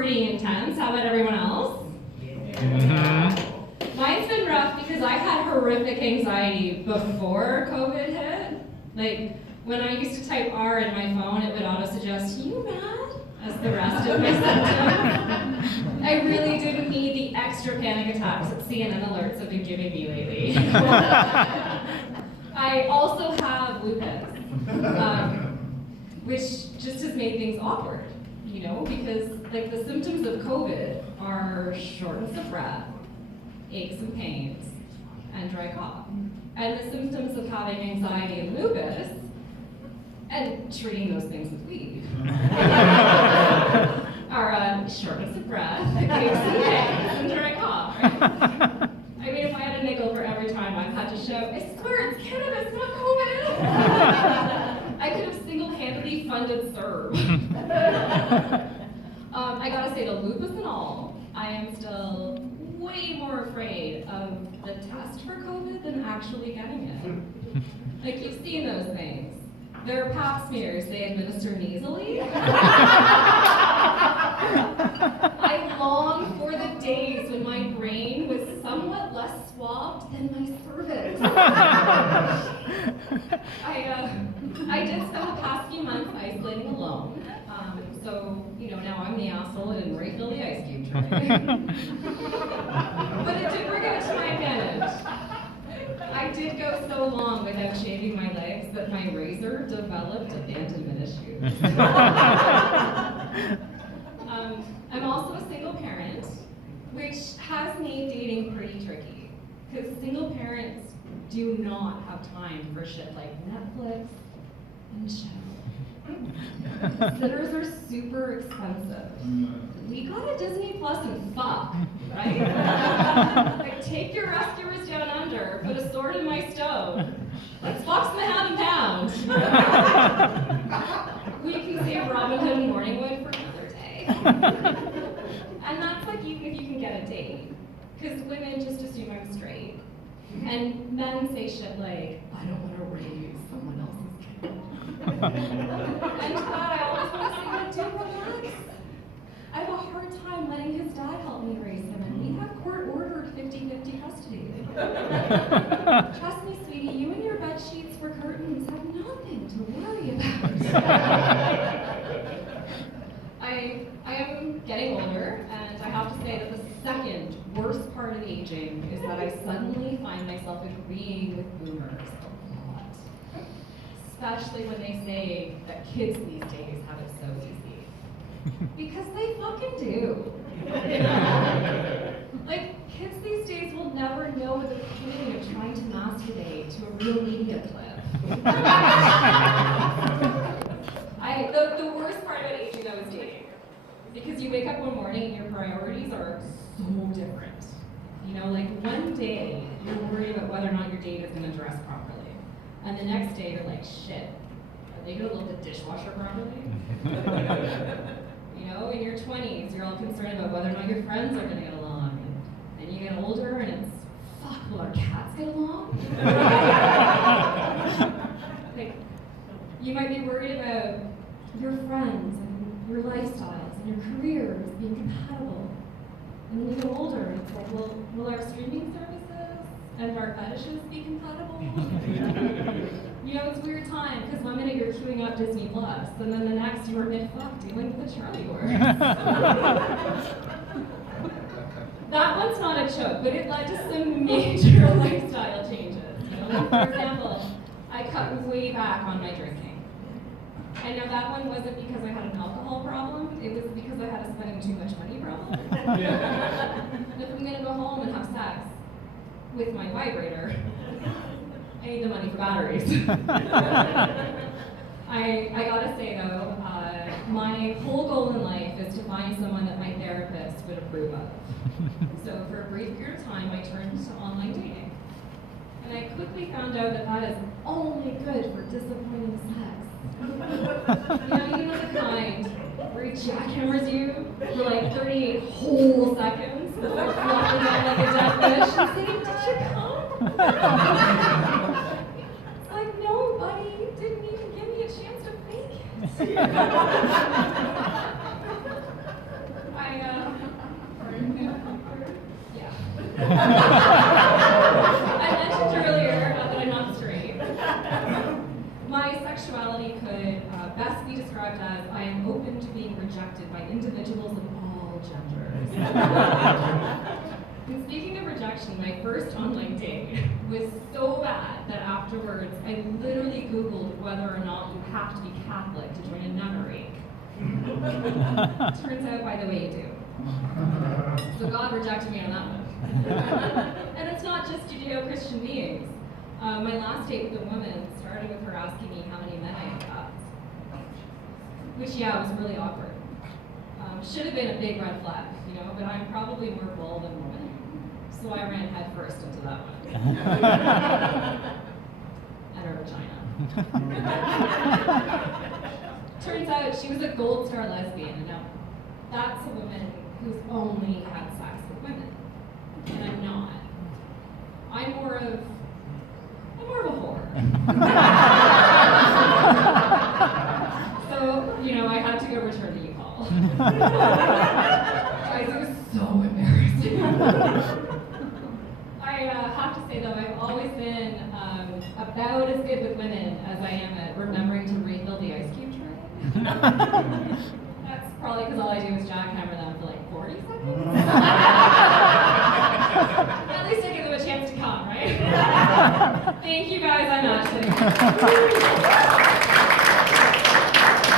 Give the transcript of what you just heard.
pretty intense. How about everyone else? Mine's been rough because I had horrific anxiety before COVID hit. Like, when I used to type R in my phone, it would auto-suggest, "You mad?" as the rest of my symptoms. I really didn't need the extra panic attacks that CNN alerts have been giving me lately. I also have lupus, which just has made things awkward, you know, because like the symptoms of COVID are shortness of breath, aches and pains, and dry cough. And the symptoms of having anxiety and lupus, and treating those things with weed, are shortness of breath, aches and pains, and dry cough, right? I mean, if I had a nickel for every time I've had to shout, "I swear it's cannabis, not COVID," I could have single-handedly funded CERB. I gotta say, the lupus and all, I am still way more afraid of the test for COVID than actually getting it. Like, you've seen those things. They're pap smears they administer nasally. I long for the days when my brain was somewhat less swabbed than my cervix. I did spend the past few months isolating alone. So, you know, now I'm the asshole that didn't refill the ice cube tray. But it did work out to my advantage. I did go so long without shaving my legs that my razor developed abandonment issues. I'm also a single parent, which has made dating pretty tricky. Because single parents do not have time for shit like Netflix and chill. Sitters are super expensive. We got a Disney Plus and fuck, right? Like, take your rescuers down under, put a sword in my stove. Let's fuck some half and pound. We can save Robin Hood and Morningwood for another day. And that's like even if you can get a date. Because women just assume I'm straight. And men say shit like, "I don't want to raise someone else's kid." And to that I always want to say, like, dude, relax. I have a hard time letting his dad help me raise him, and we have court-ordered 50-50 custody. Trust me, sweetie, you and your bed sheets for curtains have nothing to worry about. I am getting older, and I have to say that the second worst part of aging is that I suddenly find myself agreeing with boomers a lot. Especially when they say that kids these days have it so easy. Because they fucking do. Like, kids these days will never know the pain of trying to masturbate to a real media clip. The worst part about aging, though, is dating. Because you wake up one morning and your priorities are so different. You know, like one day you're worried about whether or not your date is going to dress properly. And the next day you're like, shit, are they going to load the dishwasher properly? You know, in your 20s, you're all concerned about whether or not your friends are going to get along. And then you get older and it's, fuck, will our cats get along? Like, you might be worried about your friends and your lifestyles and your careers being compatible. And when you get older, it's like, will our streaming services and our fetishes be compatible? You know, it's a weird time, because one minute you're queuing up Disney Plus, and then the next you are mid-fuck dealing with the Charlie horse. That one's not a joke, but it led to some major lifestyle changes. You know, like, for example, I cut way back on my drinking. And now that one wasn't because I had an alcohol problem, it was because I had a spending too much money problem. And if I'm gonna go home and have sex with my vibrator, I need the money for batteries. I gotta say though, my whole goal in life is to find someone that my therapist would approve of. So for a brief period of time, I turned to online dating. And I quickly found out that that is only good for disappointing sex. You know the kind where he jackhammers you for like 38 whole seconds before flopping down like a dead fish and saying, "Did you come?" It's like, no, buddy, you didn't even give me a chance to fake it. described as, I am open to being rejected by individuals of all genders. And speaking of rejection, my first online date was so bad that afterwards I literally Googled whether or not you have to be Catholic to join a nunnery. Turns out, by the way, you do. So God rejected me on that one. And it's not just Judeo-Christian beings. My last date with a woman started with her asking me how many men I had fucked. Which, yeah, was really awkward. Should have been a big red flag, you know, but I'm probably more bull than woman. So I ran head first into that one. And her vagina. Turns out she was a gold star lesbian, and now that's a woman who's only had sex with women. And I'm not. I'm more of a whore. So, you know, I had to go return the U-Haul. Guys, it was so embarrassing. I have to say though, I've always been about as good with women as I am at remembering to refill the ice cube tray. That's probably because all I do is jackhammer them for like 40 seconds. At least I give them a chance to come, right? Thank you guys, I'm Ashley.